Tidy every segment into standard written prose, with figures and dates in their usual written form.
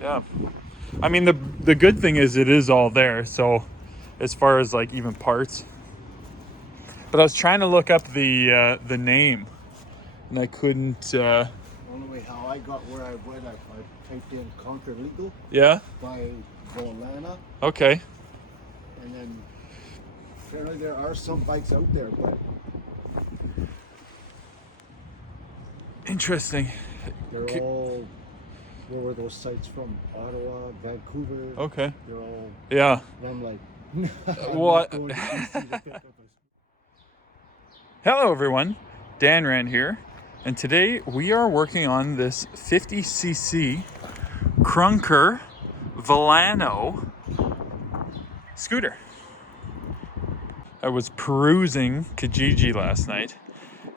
Yeah. I mean, the good thing is it is all there. So as far as like even parts, but I was trying to look up the name and I couldn't. Only way how I got where I went, I typed in Conquer Legal Yeah. by Volano, Okay. and then apparently there are some bikes out there, but Interesting. they're all, where were those sites from? Ottawa, Vancouver. Okay. They're all, Yeah. and I'm like, I'm not What? going to BC to pick up a. Hello, everyone. Dan Rand here, and today we are working on this 50cc Crunker Volano scooter. I was perusing Kijiji last night,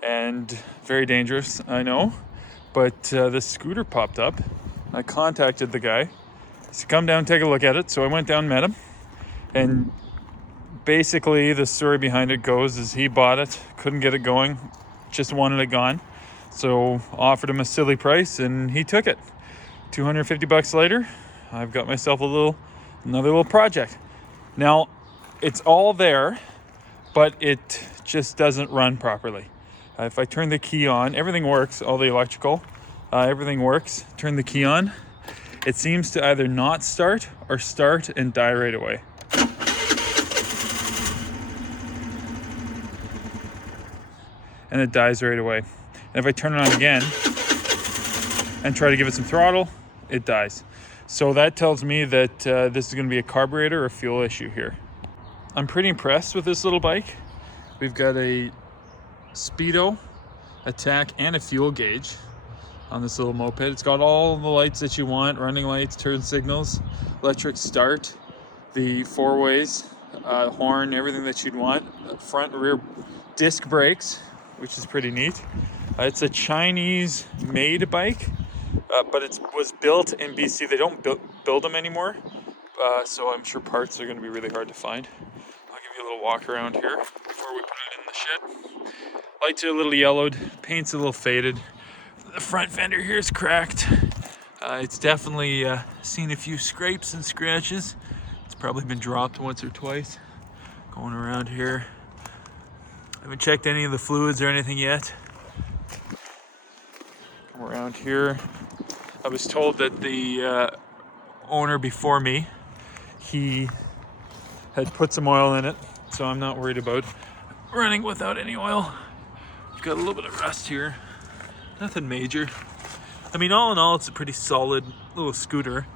and very dangerous, I know, but this scooter popped up. I contacted the guy. He said, come down, take a look at it. So I went down, met him, and basically the story behind it goes is he bought it, couldn't get it going, just wanted it gone. So offered him a silly price, and he took it. $250 later, I've got myself another little project. Now, it's all there, but it just doesn't run properly. If I turn the key on, everything works, all the electrical, everything works. Turn the key on, it seems to either not start or start and die right away. And it dies right away. And if I turn it on again and try to give it some throttle, it dies. So that tells me that this is going to be a carburetor or fuel issue here. I'm pretty impressed with this little bike. We've got a speedo, attack, and a fuel gauge on this little moped. It's got all the lights that you want, running lights, turn signals, electric start, the four ways, horn, everything that you'd want, front and rear disc brakes, which is pretty neat. It's a Chinese made bike, but it was built in BC. They don't build them anymore, so I'm sure parts are going to be really hard to find. I'll give you a little walk around here before we put it in the shed. Lights are a little yellowed, paint's a little faded. The front fender here is cracked. It's definitely seen a few scrapes and scratches. It's probably been dropped once or twice. Going around here. I haven't checked any of the fluids or anything yet. Come around here. I was told that the owner before me, he had put some oil in it, so I'm not worried about running without any oil. We've got a little bit of rust here. Nothing major. I mean, all in all, it's a pretty solid little scooter,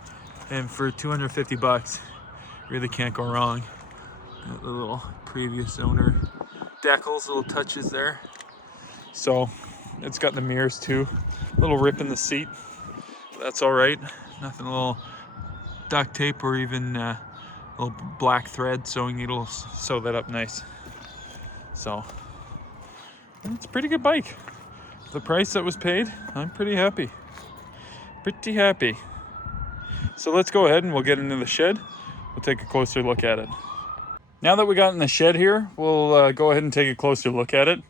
and for $250, really can't go wrong. Got the little previous owner decals, little touches there. So it's got the mirrors too. A little rip in the seat. That's all right. Nothing, a little duct tape or even a little black thread sewing needle sew that up nice. So it's a pretty good bike. The price that was paid, I'm pretty happy. Pretty happy. So let's go ahead and we'll get into the shed. We'll take a closer look at it. Now that we got in the shed here, we'll go ahead and take a closer look at it.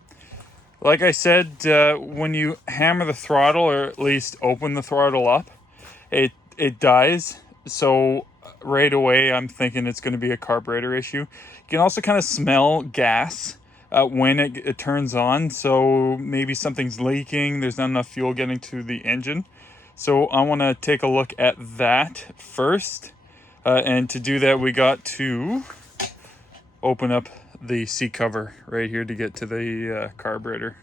Like I said, when you hammer the throttle, or at least open the throttle up, it dies. So right away, I'm thinking it's going to be a carburetor issue. You can also kind of smell gas when it turns on. So maybe something's leaking. There's not enough fuel getting to the engine. So I want to take a look at that first. And to do that, we got to open up the seat cover right here to get to the carburetor.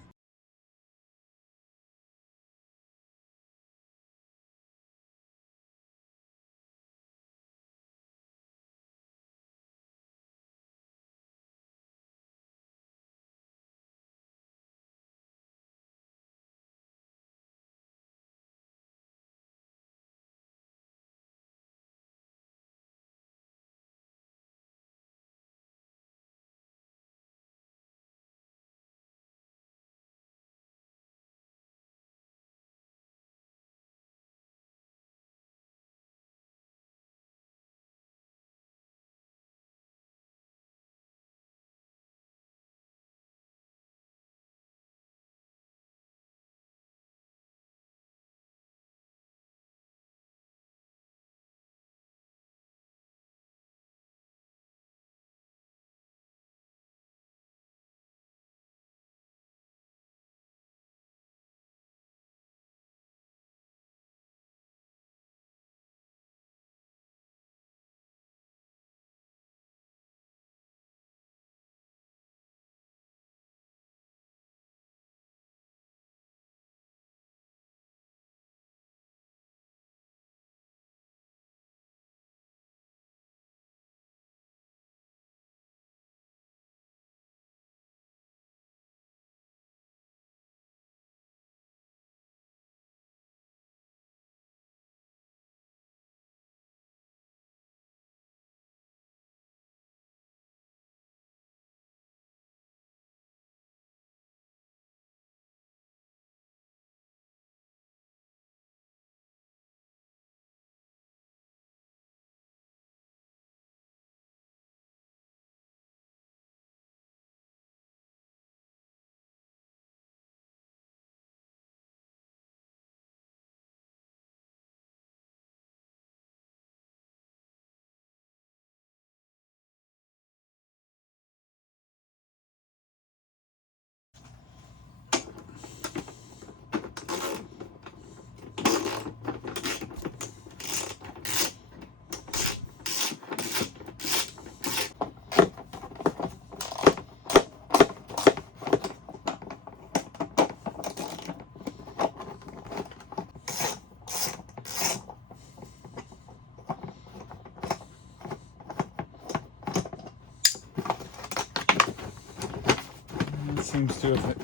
to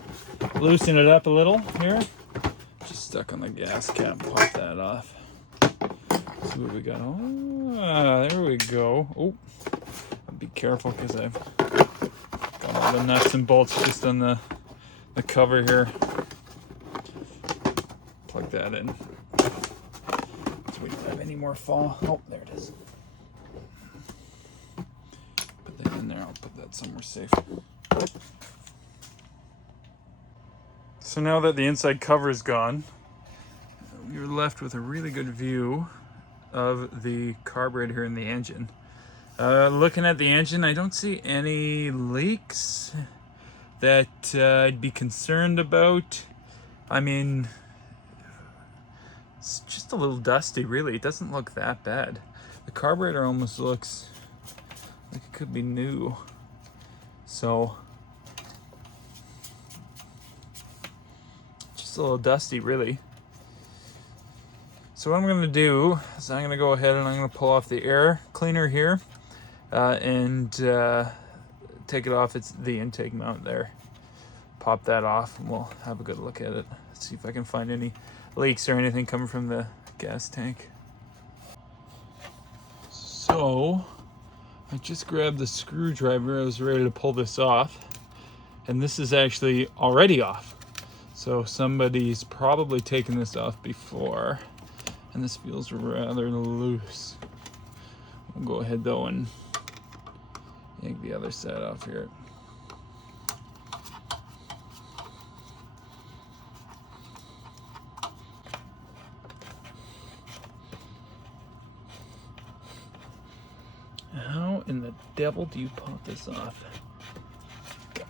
loosen it up a little here. Just stuck on the gas cap. Pop that off. See what we got. Oh, there we go. Oh, be careful because I've got all the nuts and bolts just on the cover here. Plug that in. So we don't have any more fall. Oh, there it is. Put that in there. I'll put that somewhere safe. So now that the inside cover is gone, you're left with a really good view of the carburetor and the engine. Looking at the engine, I don't see any leaks that I'd be concerned about. I mean, it's just a little dusty, really. It doesn't look that bad. The carburetor almost looks like it could be new. So, just a little dusty, really. So what I'm gonna do is I'm gonna go ahead and I'm gonna pull off the air cleaner here and take it off. It's the intake mount there. Pop that off and we'll have a good look at it. See if I can find any leaks or anything coming from the gas tank. So I just grabbed the screwdriver. I was ready to pull this off, and this is actually already off. So somebody's probably taken this off before, and this feels rather loose. We'll go ahead though and yank the other side off here. How in the devil do you pop this off? God,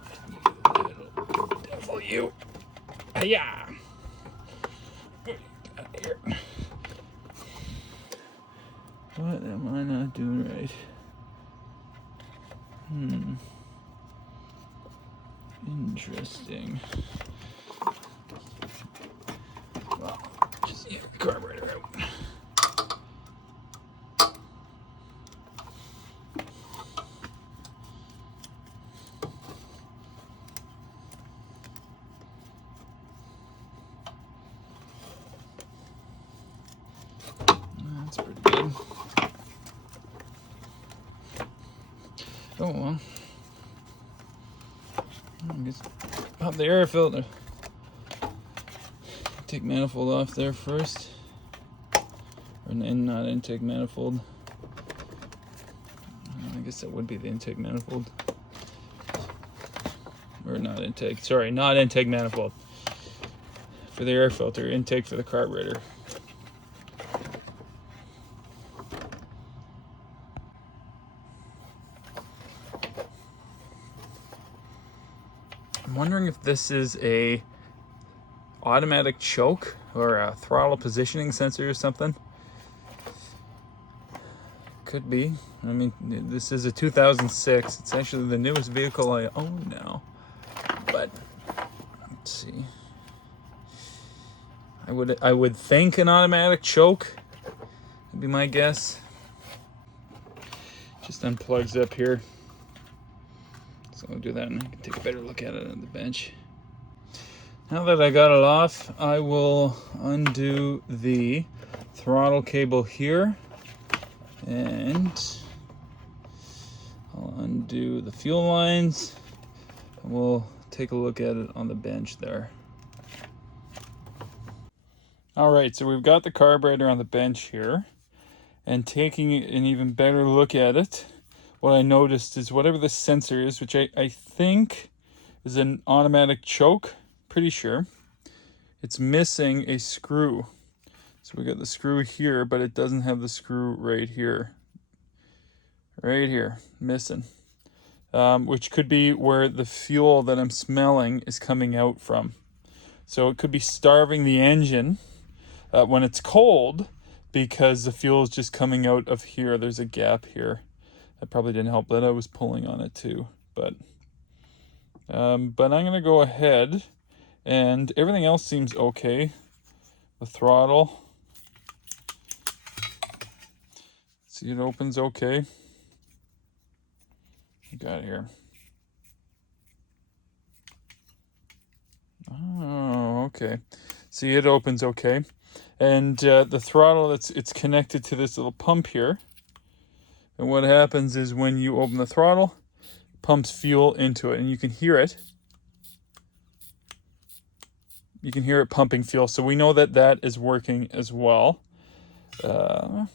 you little devil, you. Hiya! Get out of here. What am I not doing right? Interesting. Well, just yank the carburetor out. That's pretty good. Oh well. I guess pop the air filter. Take manifold off there first. Or not intake manifold. I guess that would be the intake manifold. Or not intake. Sorry, not intake manifold. For the air filter, intake for the carburetor. I'm wondering if this is a automatic choke or a throttle positioning sensor or something. Could be. I mean, this is a 2006. It's actually the newest vehicle I own now. But let's see. I would think an automatic choke would be my guess. Just unplugs up here. So I'll do that and I can take a better look at it on the bench. Now that I got it off, I will undo the throttle cable here, and I'll undo the fuel lines, and we'll take a look at it on the bench there. All right, so we've got the carburetor on the bench here, and taking an even better look at it, what I noticed is whatever the sensor is, which I think is an automatic choke, pretty sure, it's missing a screw. So we got the screw here, but it doesn't have the screw right here. Right here, missing. Which could be where the fuel that I'm smelling is coming out from. So it could be starving the engine when it's cold because the fuel is just coming out of here. There's a gap here. That probably didn't help that I was pulling on it too. But I'm gonna go ahead, and everything else seems okay. The throttle. See, it opens okay. You got it here. Okay. See, it opens okay. And the throttle, it's connected to this little pump here. And what happens is when you open the throttle, pumps fuel into it, and you can hear it. You can hear it pumping fuel, so we know that that is working as well. So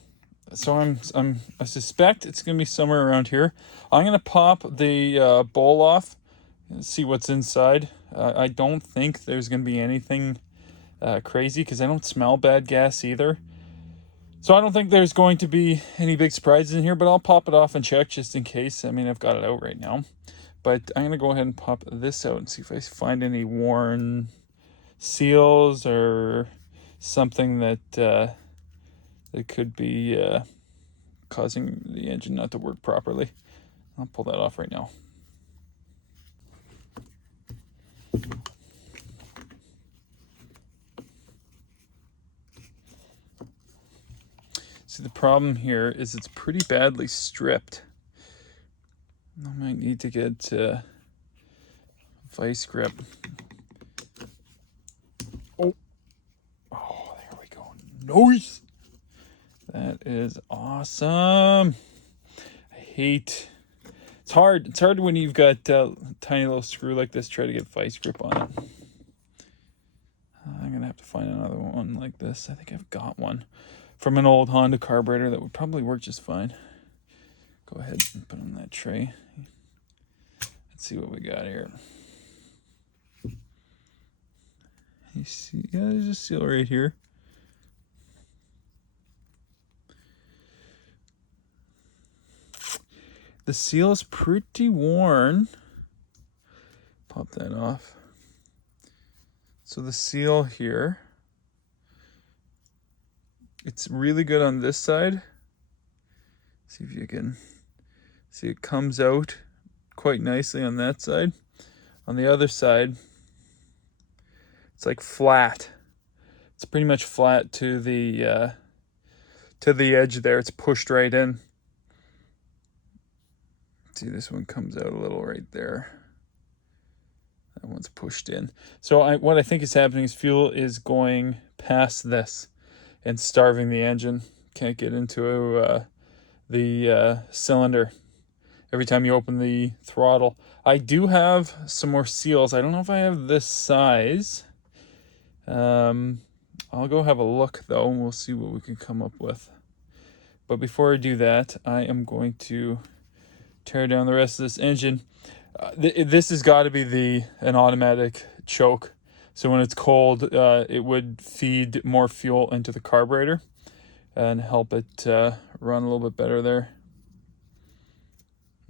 I suspect it's gonna be somewhere around here. I'm gonna pop the bowl off and see what's inside. I don't think there's gonna be anything crazy because I don't smell bad gas either. So I don't think there's going to be any big surprises in here, but I'll pop it off and check just in case. I mean, I've got it out right now. But I'm going to go ahead and pop this out and see if I find any worn seals or something that that could be causing the engine not to work properly. I'll pull that off right now. See, the problem here is it's pretty badly stripped. I might need to get vice grip. Oh, there we go. Nice. That is awesome. I hate. It's hard. It's hard when you've got a tiny little screw like this. Try to get vice grip on it. I'm gonna have to find another one like this. I think I've got one from an old Honda carburetor that would probably work just fine. Go ahead and put on that tray. Let's see what we got here. You see, yeah, there's a seal right here. The seal is pretty worn. Pop that off. So the seal here, it's really good on this side. See if you can see it comes out quite nicely on that side. On the other side, it's like flat. It's pretty much flat to the edge there. It's pushed right in. See, this one comes out a little right there. That one's pushed in. So what I think is happening is fuel is going past this and starving the engine. Can't get into the cylinder every time you open the throttle. I do have some more seals. I don't know if I have this size. I'll go have a look though, and we'll see what we can come up with. But before I do that, I am going to tear down the rest of this engine. This has got to be an automatic choke. So when it's cold, it would feed more fuel into the carburetor and help it run a little bit better there.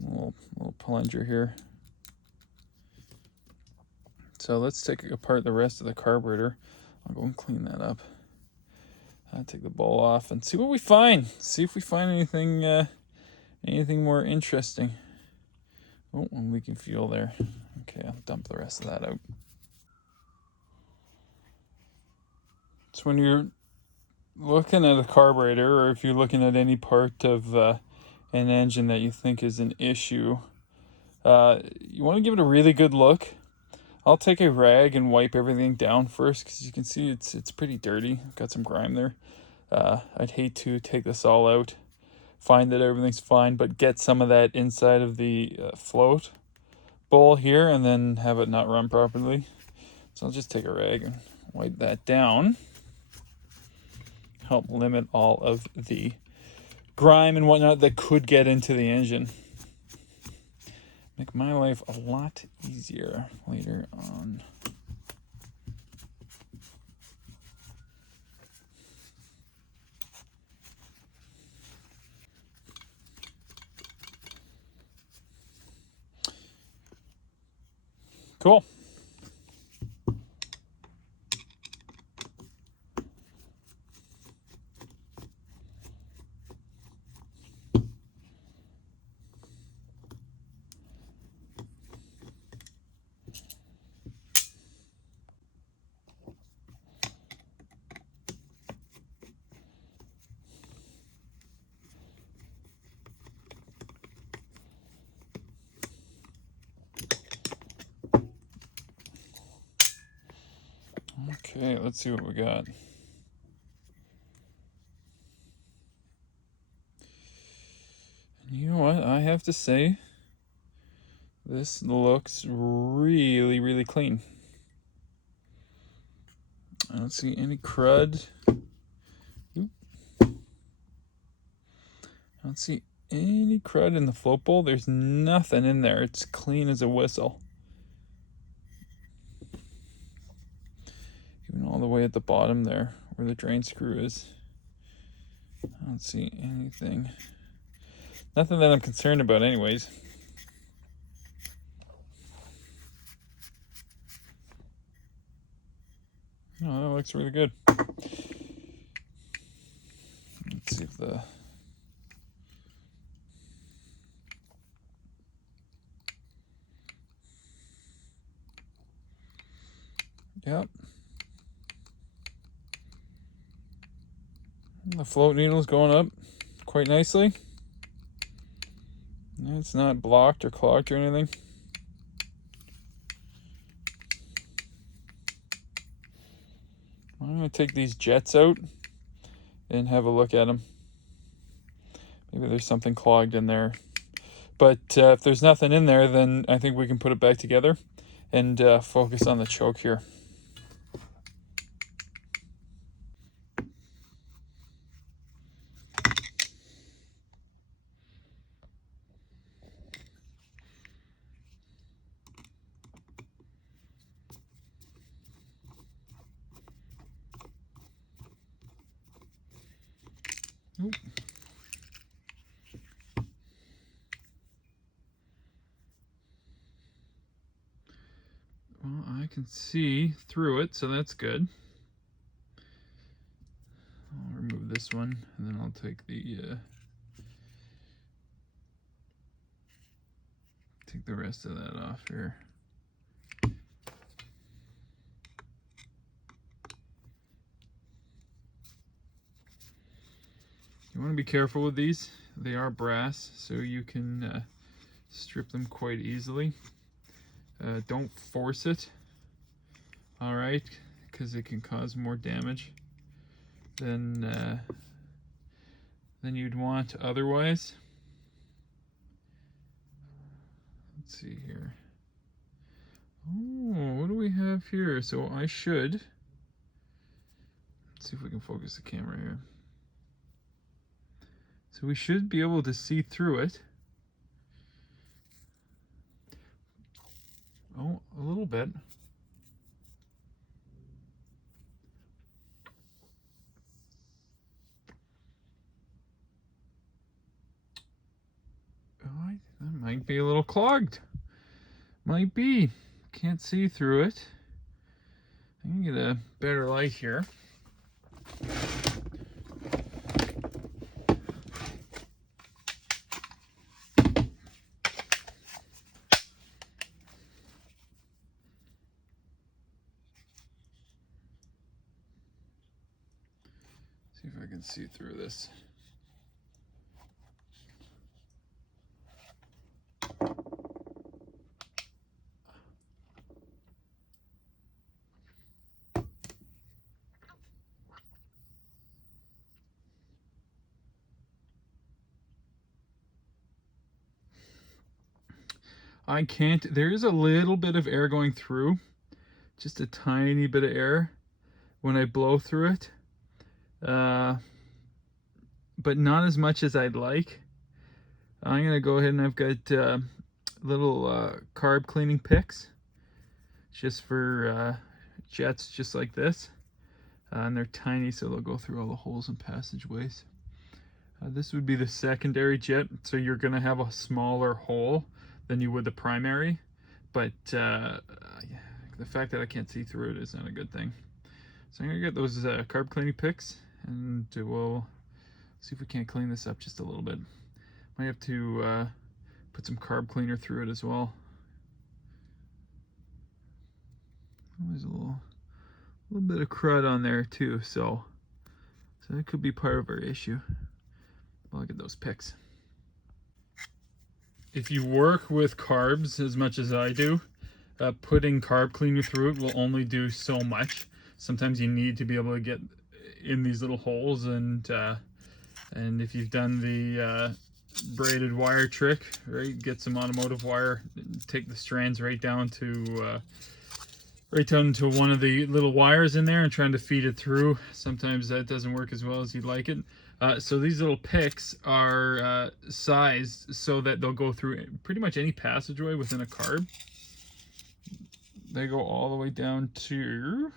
A little plunger here. So let's take apart the rest of the carburetor. I'll go and clean that up. Take the bowl off and see what we find. See if we find anything more interesting. Oh, I'm leaking fuel there. Okay, I'll dump the rest of that out. So when you're looking at a carburetor, or if you're looking at any part of an engine that you think is an issue, you want to give it a really good look. I'll take a rag and wipe everything down first, because you can see it's pretty dirty. Got some grime there. I'd hate to take this all out, find that everything's fine, but get some of that inside of the float bowl here and then have it not run properly. So I'll just take a rag and wipe that down. Help limit all of the grime and whatnot that could get into the engine. Make my life a lot easier later on. Cool. Okay, let's see what we got. You know what? I have to say, this looks really, really clean. I don't see any crud. Oop. I don't see any crud in the float bowl. There's nothing in there. It's clean as a whistle. Even all the way at the bottom there, where the drain screw is. I don't see anything. Nothing that I'm concerned about anyways. No, that looks really good. Let's see if the... Yep. The float needle's going up quite nicely. It's not blocked or clogged or anything. I'm going to take these jets out and have a look at them. Maybe there's something clogged in there. But if there's nothing in there, then I think we can put it back together and focus on the choke here. Oop. Well, I can see through it, so that's good. I'll remove this one, and then I'll take the rest of that off here. You want to be careful with these. They are brass, so you can strip them quite easily. Don't force it, all right, because it can cause more damage than you'd want otherwise. Let's see here. Oh, what do we have here? So I should, let's see if we can focus the camera here. So we should be able to see through it. Oh, a little bit. Oh, that might be a little clogged. Might be. Can't see through it. I'm gonna get a better light here. See if I can see through this. I can't, there is a little bit of air going through, just a tiny bit of air when I blow through it, but not as much as I'd like. I'm gonna go ahead and I've got little carb cleaning picks just for jets just like this, and they're tiny, so they'll go through all the holes and passageways. This would be the secondary jet, so you're gonna have a smaller hole than you would the primary, but the fact that I can't see through it is not a good thing. So I'm gonna get those carb cleaning picks, and we'll see if we can't clean this up just a little bit. Might have to put some carb cleaner through it as well. There's a little bit of crud on there too, so that could be part of our issue. Look at those picks. If you work with carbs as much as I do, putting carb cleaner through it will only do so much. sometimes you need to be able to get in these little holes, and if you've done the braided wire trick, right, get some automotive wire, take the strands right down to one of the little wires in there and trying to feed it through. Sometimes that doesn't work as well as you'd like it. So these little picks are sized so that they'll go through pretty much any passageway within a carb. They go all the way down to,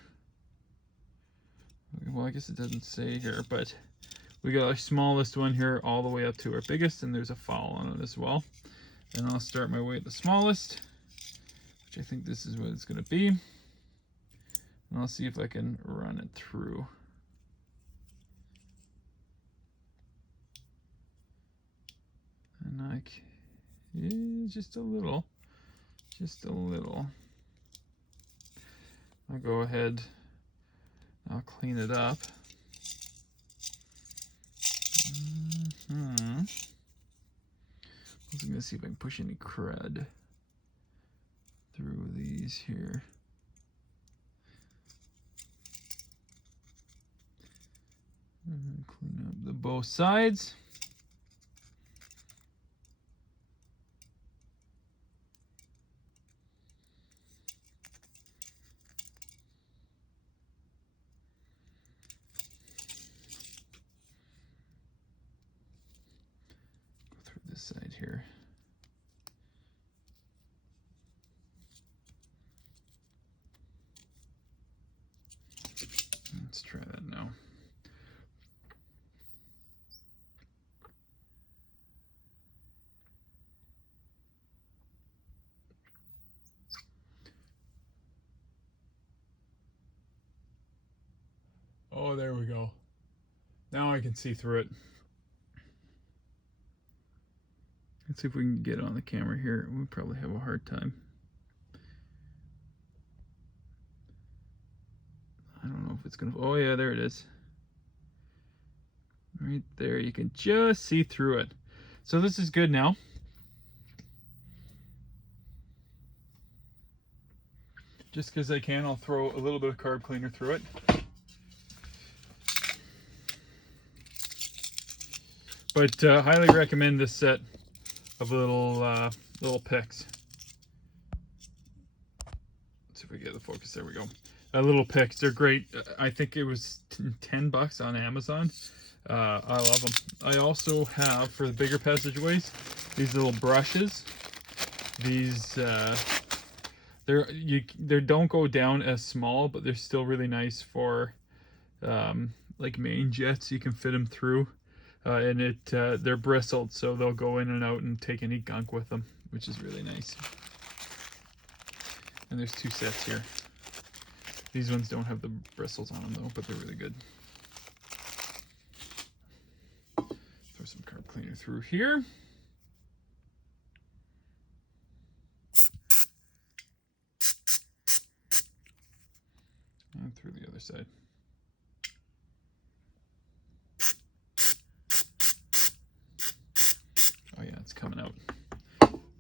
well, I guess it doesn't say here, but we got our smallest one here all the way up to our biggest, and there's a foul on it as well. And I'll start my way at the smallest, which I think this is what it's going to be. And I'll see if I can run it through. And yeah, just a little. I'll go ahead, I'll clean it up. I was going to see if I can push any crud through these here. And clean up the both sides. This side here. Let's try that now. Oh, there we go. Now I can see through it. Let's see if we can get it on the camera here. We'll probably have a hard time. I don't know if it's gonna, oh yeah, there it is. Right there, you can just see through it. So this is good now. Just because I can, I'll throw a little bit of carb cleaner through it. But highly recommend this set of little picks. Let's see if we get the focus. There we go. Little picks. They're great. I think it was $10 on Amazon. I love them. I also have, for the bigger passageways, these little brushes. These they don't go down as small, but they're still really nice for like main jets. You can fit them through. And they're bristled, so they'll go in and out and take any gunk with them, which is really nice. And there's two sets here. These ones don't have the bristles on them though, but they're really good. Throw some carb cleaner through here. And through the other side. Oh yeah, it's coming out.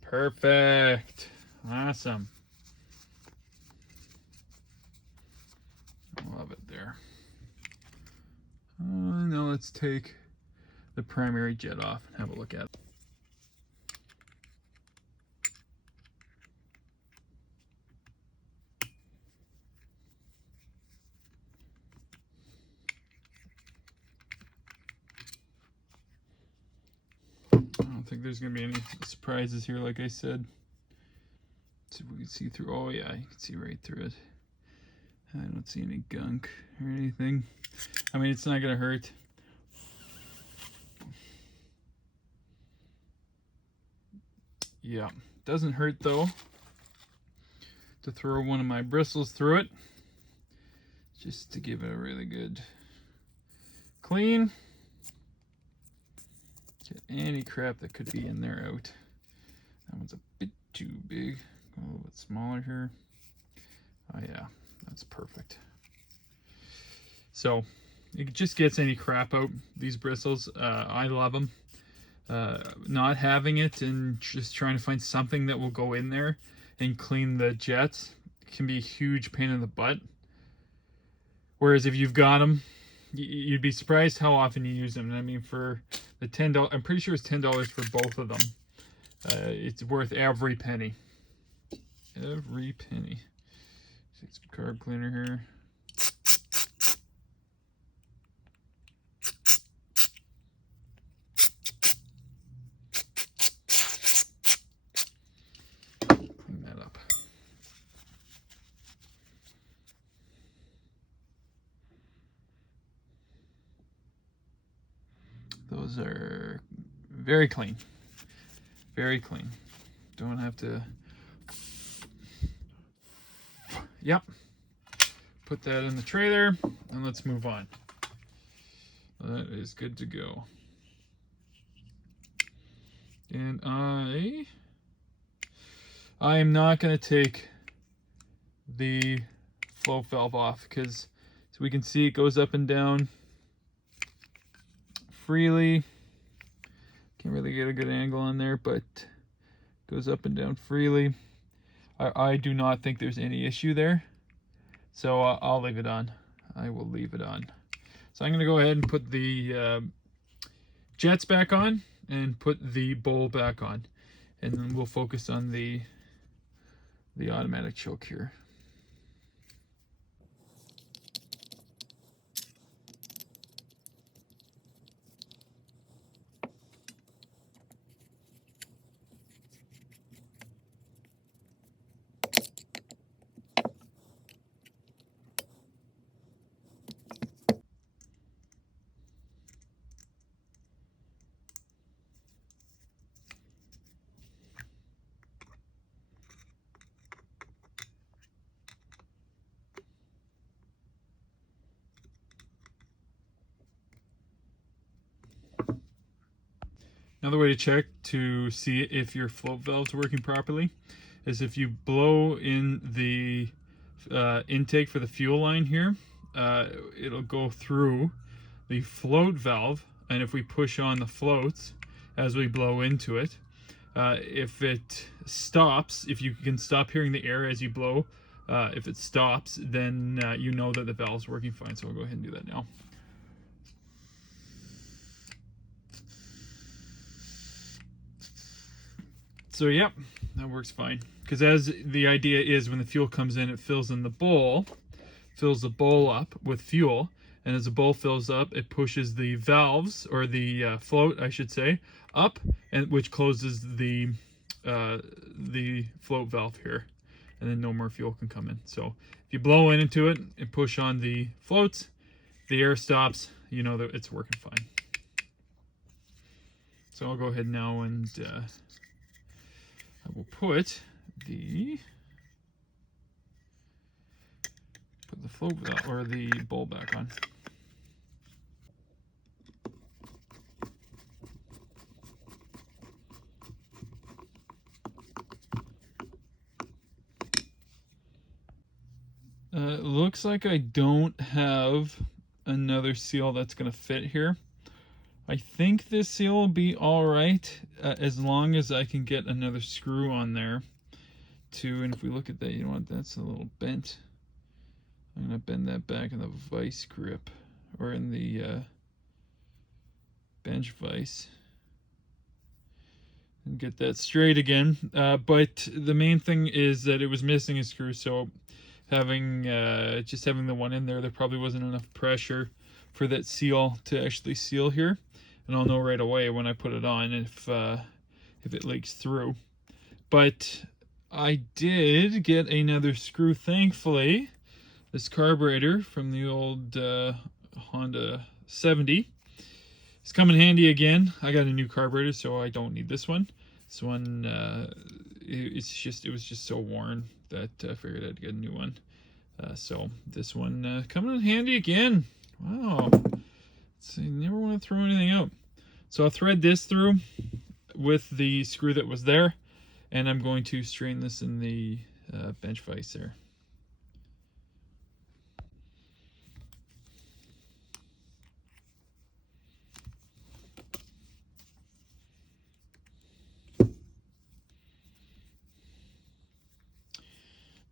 Perfect. Awesome. Love it there. Now let's take the primary jet off and have a look at it. I don't think there's going to be any surprises here, like I said. Let's see if we can see through. Oh yeah, you can see right through it. I don't see any gunk or anything. I mean, it's not going to hurt. Yeah, doesn't hurt though to throw one of my bristles through it, just to give it a really good clean. Get any crap that could be in there out. That one's a bit too big. Go a little bit smaller here. Oh yeah, that's perfect. So it just gets any crap out. These bristles, I love them. Not having it and just trying to find something that will go in there and clean the jets can be a huge pain in the butt. Whereas if you've got them, you'd be surprised how often you use them. And I mean, for the $10, I'm pretty sure it's $10 for both of them. It's worth every penny. Every penny. Take some carb cleaner here. Clean that up. Those are very clean. Very clean. Don't have to... Yep. Put that in the tray there, and let's move on. That is good to go. And I am not going to take the float valve off, because as we can see, it goes up and down freely. Can't really get a good angle on there, but it goes up and down freely. I do not think there's any issue there, so I'll leave it on. I will leave it on. So I'm going to go ahead and put the jets back on and put the bowl back on, and then we'll focus on the automatic choke here. Another way to check to see if your float valve's working properly is if you blow in the intake for the fuel line here, it'll go through the float valve, and if we push on the floats as we blow into it, if it stops, if you can stop hearing the air as you blow, if it stops, then you know that the valve's working fine. So we'll go ahead and do that now. So yep, that works fine. Because as the idea is, when the fuel comes in, it fills in the bowl, fills the bowl up with fuel, and as the bowl fills up, it pushes the valves, or the float, I should say, up, and which closes the float valve here, and then no more fuel can come in. So if you blow into it and push on the floats, the air stops. You know that it's working fine. So I'll go ahead now and I will put the float valve, or the bowl, back on. It looks like I don't have another seal that's going to fit here. I think this seal will be all right, as long as I can get another screw on there too. And if we look at that, you know what, that's a little bent. I'm going to bend that back in the vise grip, or in the bench vise, and get that straight again. But the main thing is that it was missing a screw, so having just having the one in there, there probably wasn't enough pressure for that seal to actually seal here. And I'll know right away when I put it on if it leaks through. But I did get another screw, thankfully. This carburetor from the old Honda 70. It's come in handy again. I got a new carburetor, so I don't need this one. This one, it was just so worn that I figured I'd get a new one. So this one coming in handy again. Wow. So you never want to throw anything out. So I'll thread this through with the screw that was there, and I'm going to strain this in the bench vise there.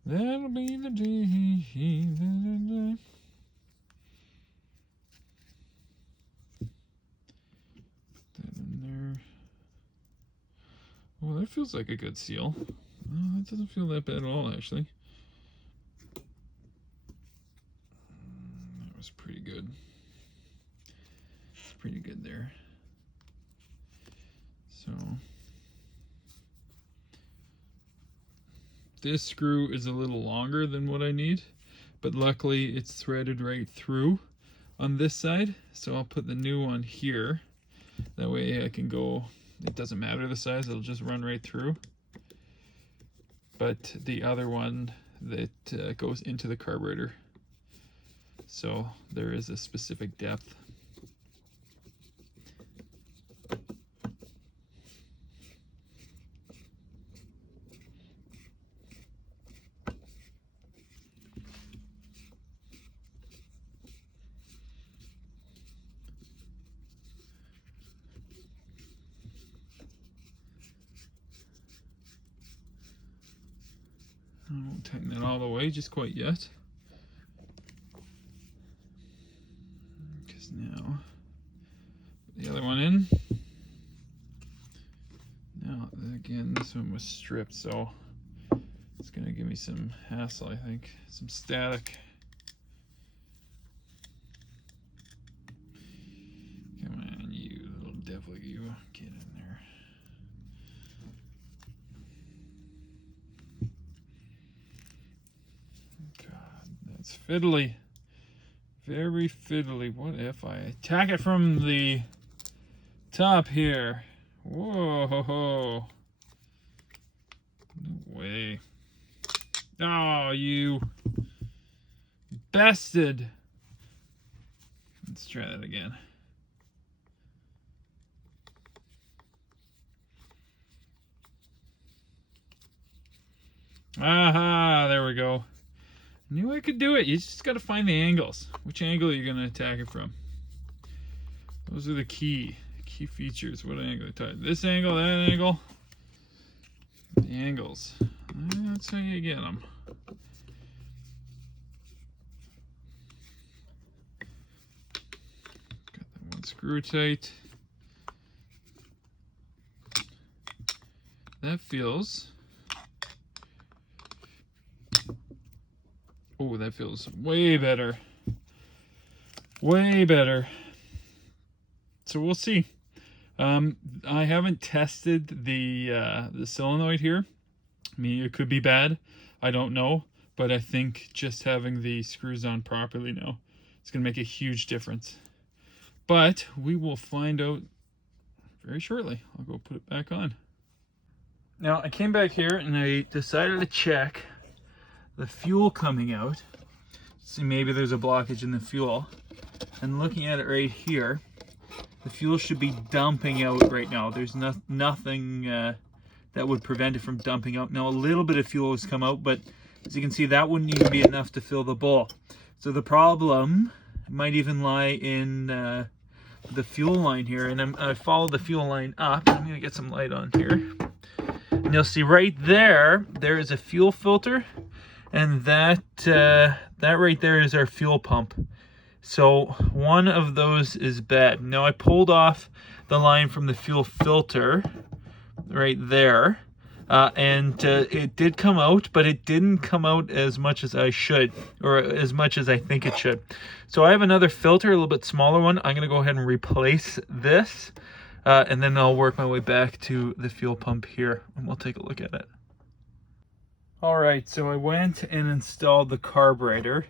That'll be the day. Oh, that feels like a good seal. No, that doesn't feel that bad at all, actually. That was pretty good. It's pretty good there. So this screw is a little longer than what I need, but luckily it's threaded right through on this side. So I'll put the new one here. That way I can go, it doesn't matter the size, it'll just run right through. But the other one that goes into the carburetor. So there is a specific depth. I won't tighten it all the way just quite yet. Because now, put the other one in. Now, again, this one was stripped, so it's going to give me some hassle, I think. Some static. Come on, you little devil, you. Get in there. God, that's fiddly. Very fiddly. What if I attack it from the top here? Whoa. No way. Oh, you bested. Let's try that again. Aha, there we go. Knew I could do it. You just got to find the angles. Which angle are you going to attack it from? Those are the key features. What angle? This angle, that angle. The angles. That's how you get them. Got that one screw tight. That feels... Oh, that feels way better. Way better. So we'll see. I haven't tested the solenoid here. I mean, it could be bad. I don't know. But I think just having the screws on properly now, it's going to make a huge difference. But we will find out very shortly. I'll go put it back on. Now, I came back here and I decided to check the fuel coming out. See, maybe there's a blockage in the fuel. And looking at it right here, the fuel should be dumping out right now. There's nothing that would prevent it from dumping out. Now, a little bit of fuel has come out, but as you can see, that wouldn't even be enough to fill the bowl. So the problem might even lie in the fuel line here. And I followed the fuel line up. I'm gonna get some light on here. And you'll see right there, there is a fuel filter. And that right there is our fuel pump. So one of those is bad. Now I pulled off the line from the fuel filter right there. And it did come out, but it didn't come out as much as I should, or as much as I think it should. So I have another filter, a little bit smaller one. I'm gonna go ahead and replace this. And then I'll work my way back to the fuel pump here and we'll take a look at it. All right, so I went and installed the carburetor.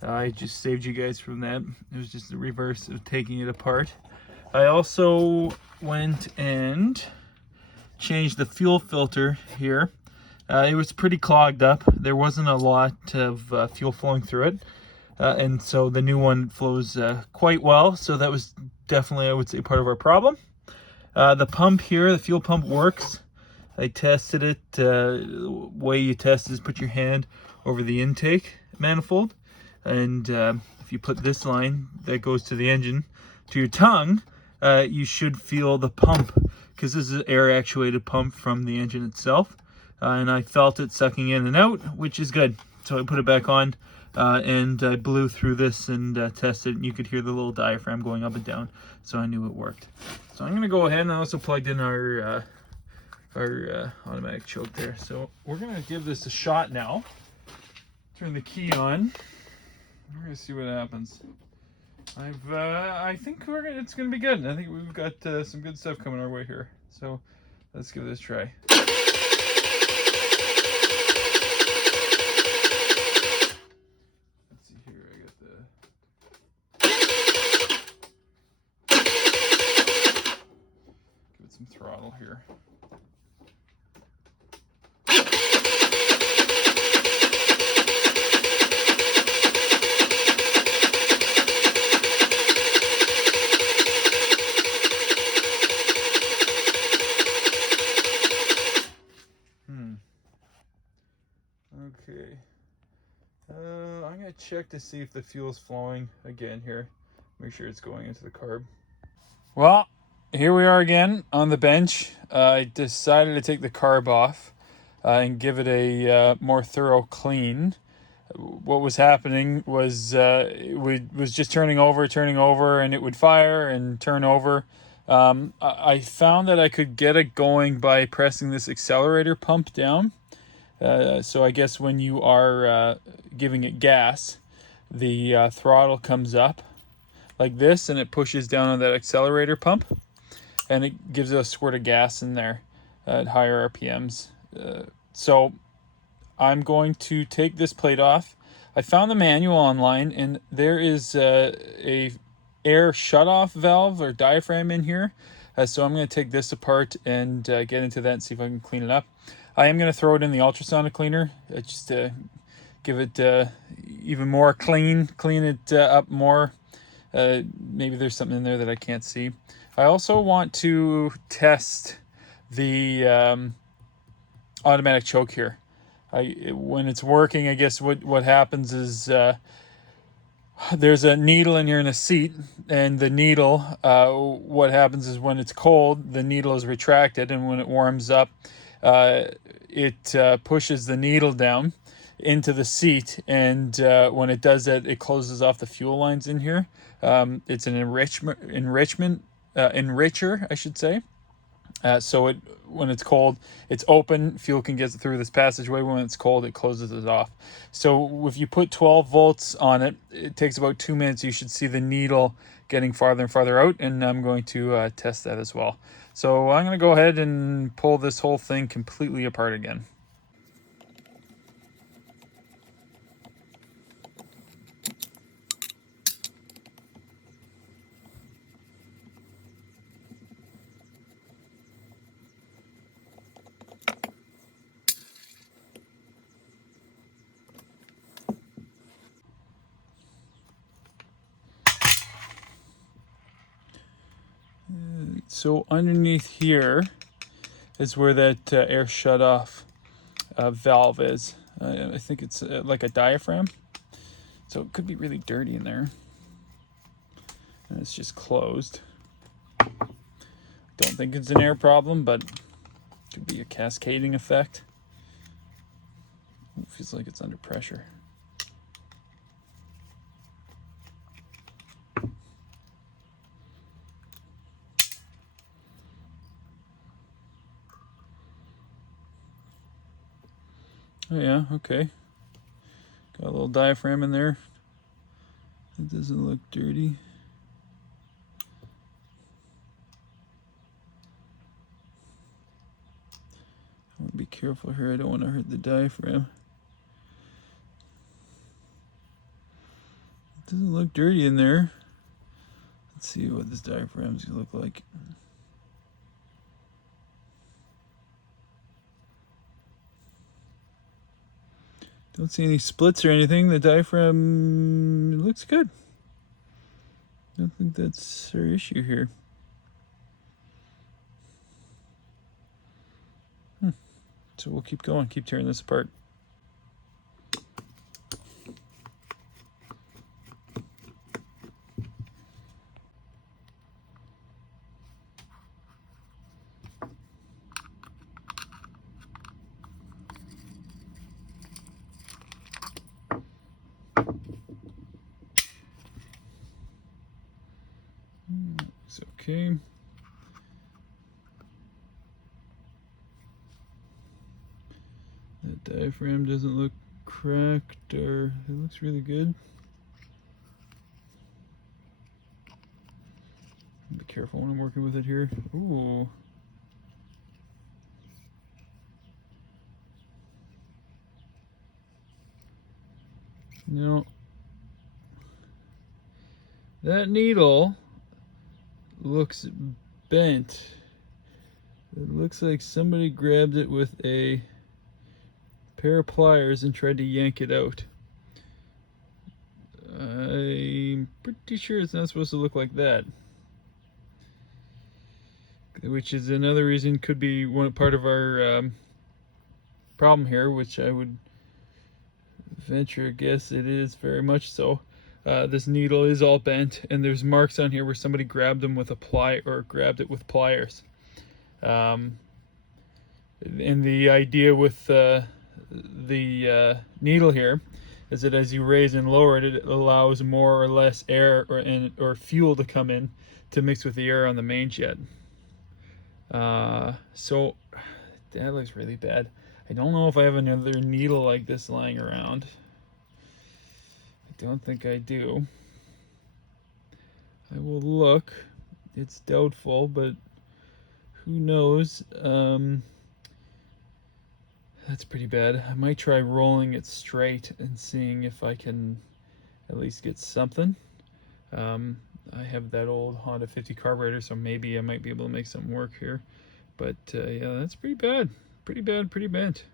I just saved you guys from that. It was just the reverse of taking it apart. I also went and changed the fuel filter here. It was pretty clogged up. There wasn't a lot of fuel flowing through it. And so the new one flows quite well. So that was definitely, I would say, part of our problem. The pump here, the fuel pump works. I tested it. The way you test is put your hand over the intake manifold, and if you put this line that goes to the engine to your tongue, you should feel the pump, because this is an air actuated pump from the engine itself, and I felt it sucking in and out, which is good. So I put it back on and I blew through this and tested, and you could hear the little diaphragm going up and down, so I knew it worked. So I'm going to go ahead, and I also plugged in our our automatic choke there. So we're gonna give this a shot now. Turn the key on. We're gonna see what happens. I think it's gonna be good. I think we've got some good stuff coming our way here. So let's give this a try. Let's see here. I got the. Give it some throttle here. Okay. I'm gonna check to see if the fuel's flowing again here. Make sure it's going into the carb. Well, here we are again on the bench. I decided to take the carb off and give it a more thorough clean. What was happening was it was just turning over, and it would fire and turn over. I found that I could get it going by pressing this accelerator pump down. So I guess when you are giving it gas, the throttle comes up like this, and it pushes down on that accelerator pump, and it gives it a squirt of gas in there at higher RPMs. So I'm going to take this plate off. I found the manual online, and there is a air shutoff valve or diaphragm in here. So I'm going to take this apart and get into that and see if I can clean it up. I am going to throw it in the ultrasonic cleaner just to give it even more clean it up more. Maybe there's something in there that I can't see. I also want to test the automatic choke here. When it's working, I guess what happens is there's a needle in here in a seat, and the needle, what happens is when it's cold, the needle is retracted, and when it warms up, it pushes the needle down into the seat, and when it does that, it closes off the fuel lines in here. It's an enricher, I should say. So when it's cold, it's open, fuel can get through this passageway. When it's cold, it closes it off. So if you put 12 volts on it, it takes about 2 minutes. You should see the needle getting farther and farther out, and I'm going to test that as well. So I'm going to go ahead and pull this whole thing completely apart again. So underneath here is where that air shutoff valve is. I think it's like a diaphragm. So it could be really dirty in there. And it's just closed. Don't think it's an air problem, but it could be a cascading effect. It feels like it's under pressure. Oh yeah, okay. Got a little diaphragm in there. It doesn't look dirty. I want to be careful here. I don't want to hurt the diaphragm. It doesn't look dirty in there. Let's see what this diaphragm's gonna look like. Don't see any splits or anything. The diaphragm looks good. I don't think that's our issue here. So we'll keep going, keep tearing this apart. It's okay. The diaphragm doesn't look cracked, or it looks really good. Be careful when I'm working with it here. Ooh. No. That needle looks bent. It looks like somebody grabbed it with a pair of pliers and tried to yank it out. I'm pretty sure it's not supposed to look like that. Which is another reason, could be one part of our problem here, which I would venture a guess it is very much so. This needle is all bent, and there's marks on here where somebody grabbed them with a ply, or grabbed it with pliers. And the idea with the needle here is that as you raise and lower it, it allows more or less air or fuel to come in to mix with the air on the main jet. So that looks really bad. I don't know if I have another needle like this lying around. I don't think I do. I will look. It's doubtful, but who knows? That's pretty bad. I might try rolling it straight and seeing if I can at least get something. I have that old Honda 50 carburetor, so maybe I might be able to make something work here. But yeah, that's pretty bad. Pretty bad, pretty bent.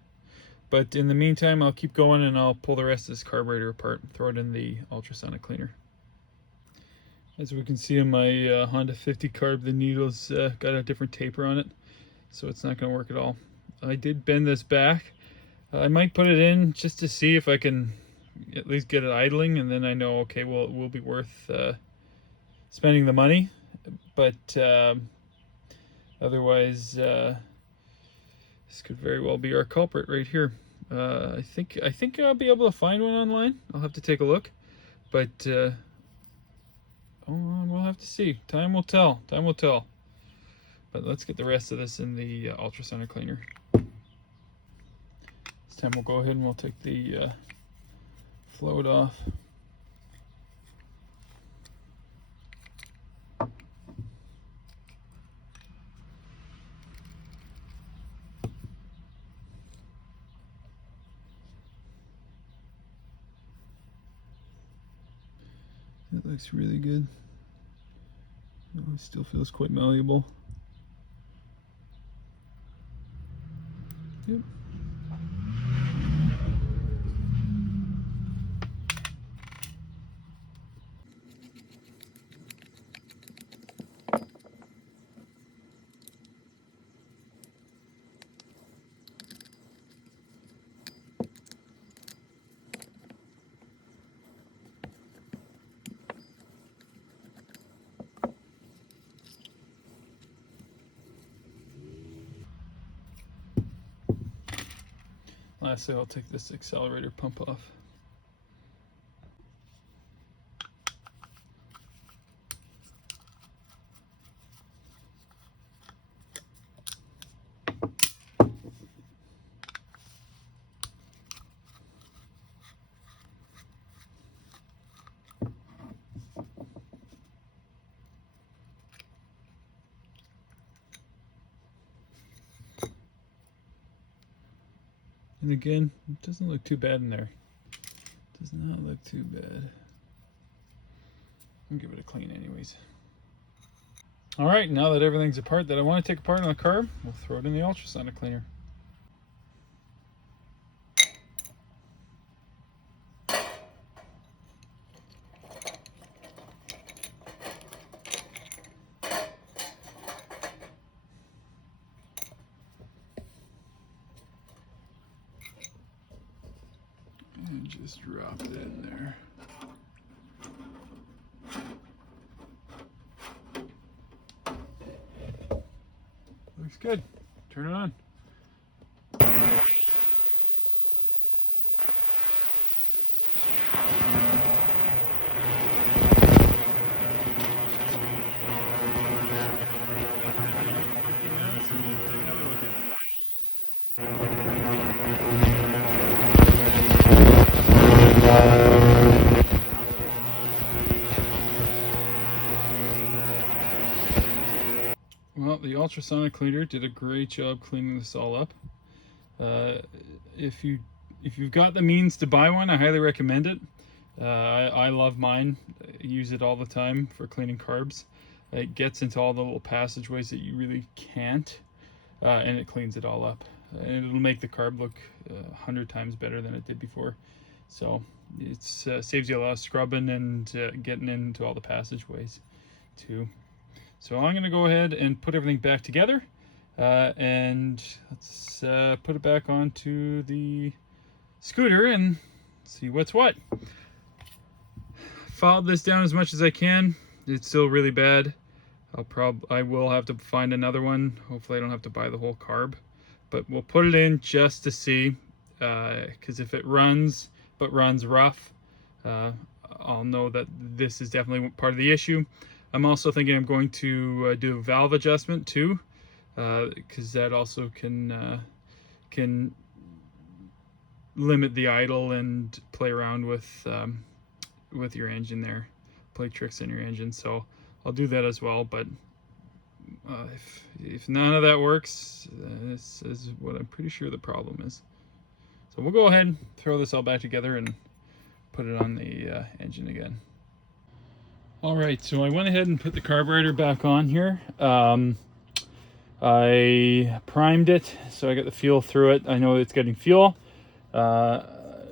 But in the meantime, I'll keep going and I'll pull the rest of this carburetor apart and throw it in the ultrasonic cleaner. As we can see in my Honda 50 carb, the needle's got a different taper on it, so it's not going to work at all. I did bend this back. I might put it in just to see if I can at least get it idling, and then I know, okay, well, it will be worth spending the money. But otherwise, this could very well be our culprit right here. I think I'll be able to find one online. I'll have to take a look, but we'll have to see. Time will tell. Time will tell. But let's get the rest of this in the ultrasonic cleaner. This time we'll go ahead and we'll take the float off. It looks really good. Oh, it still feels quite malleable. Yep. Lastly, I'll take this accelerator pump off. And again, it doesn't look too bad in there. Does not look too bad. I'll give it a clean anyways. All right, now that everything's apart that I want to take apart on the carb, we'll throw it in the ultrasonic cleaner. And just drop it in there. Looks good. Turn it on. Well, the ultrasonic cleaner did a great job cleaning this all up. If you've got the means to buy one, I highly recommend it. I love mine. I use it all the time for cleaning carbs. It gets into all the little passageways that you really can't, and it cleans it all up. And it'll make the carb look 100 times better than it did before. So it saves you a lot of scrubbing and getting into all the passageways too. So I'm going to go ahead and put everything back together, and let's put it back onto the scooter and see what's what. Filed this down as much as I can. It's still really bad. I will have to find another one. Hopefully I don't have to buy the whole carb, but we'll put it in just to see, because if it runs but runs rough, I'll know that this is definitely part of the issue. I'm also thinking I'm going to do a valve adjustment too, because that also can limit the idle and play around with your engine there, play tricks in your engine. So I'll do that as well. But if none of that works, this is what I'm pretty sure the problem is. So we'll go ahead, throw this all back together, and put it on the engine again. All right, so I went ahead and put the carburetor back on here. I primed it, so I got the fuel through it. I know it's getting fuel.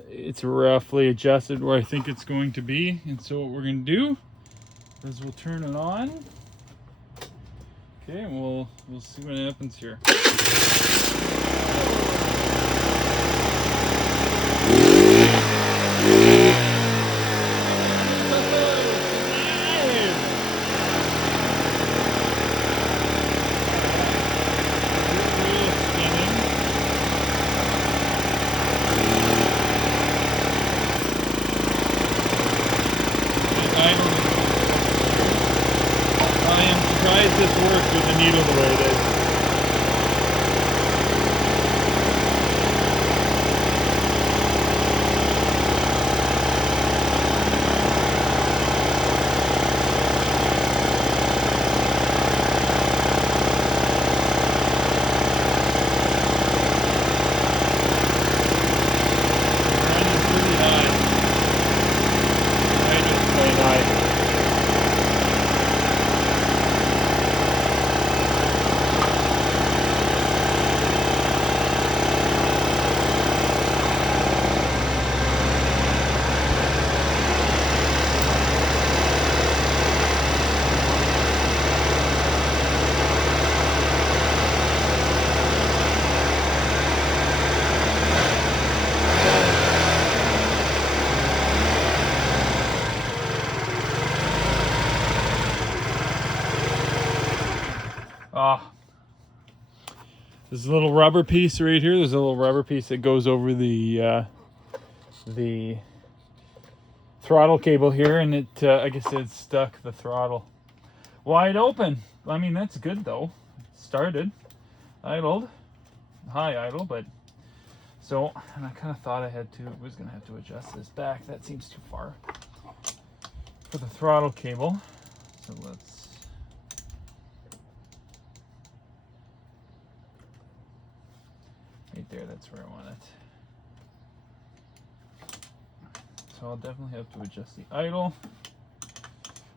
It's roughly adjusted where I think it's going to be. And so what we're going to do is we'll turn it on. Okay, and we'll see what happens here. This works with the needle the way it is. There's a little rubber piece right here. There's a little rubber piece that goes over the throttle cable here, and it I guess it stuck the throttle wide open. I mean, that's good though. Started, idled, high idle, but so, and I kind of thought I was gonna have to adjust this back. That seems too far for the throttle cable. So let's. Right there, that's where I want it. So I'll definitely have to adjust the idle.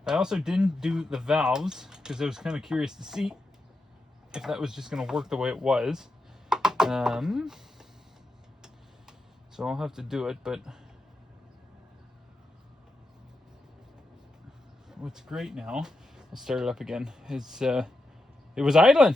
I also didn't do the valves because I was kind of curious to see if that was just going to work the way it was. So I'll have to do it, but what's great now, I'll start it up again, is it was idling.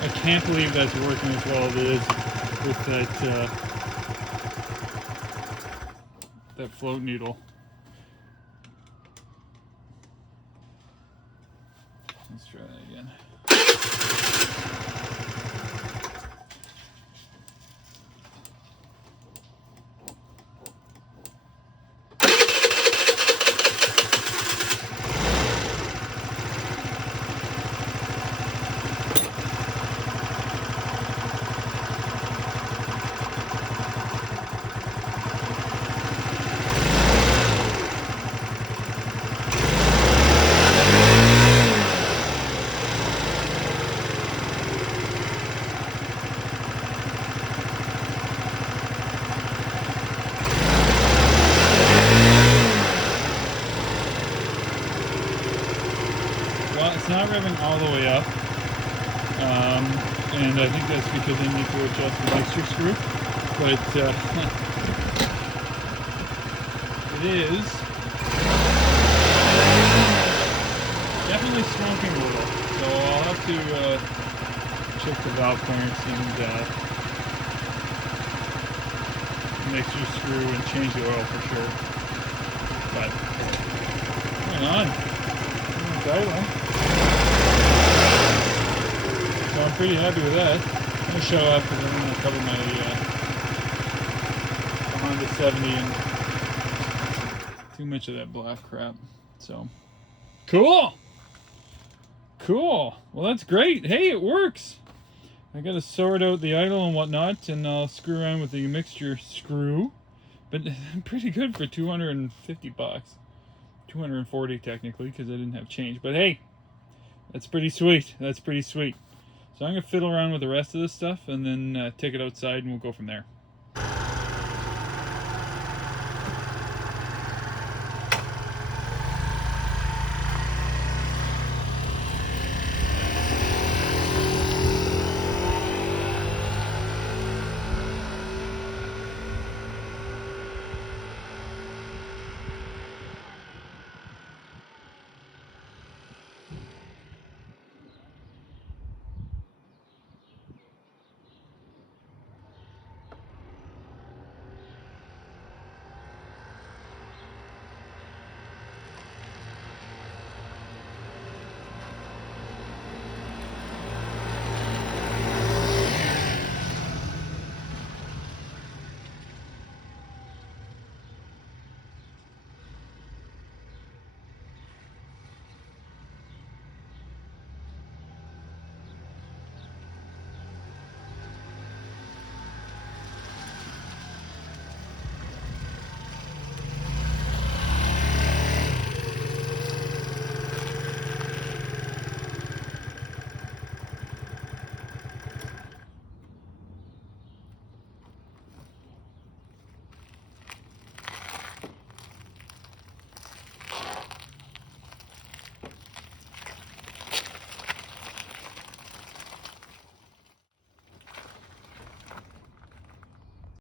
I can't believe that's working as well as it is with that float needle. Let's try that again. not revving all the way up. And I think that's because I need to adjust the mixture screw. But it is definitely smoking a little. So I'll have to check the valve clearance and mixture screw and change the oil for sure. But hang on. So I'm pretty happy with that. I'm going to shut off because I'm going to cover my Honda 70 and too much of that black crap. So cool. Cool. Well, that's great. Hey, it works. I got to sort out the idle and whatnot, and I'll screw around with the mixture screw. But pretty good for 250 bucks. 240 technically, because I didn't have change. But hey, that's pretty sweet. That's pretty sweet. So I'm going to fiddle around with the rest of this stuff and then take it outside and we'll go from there.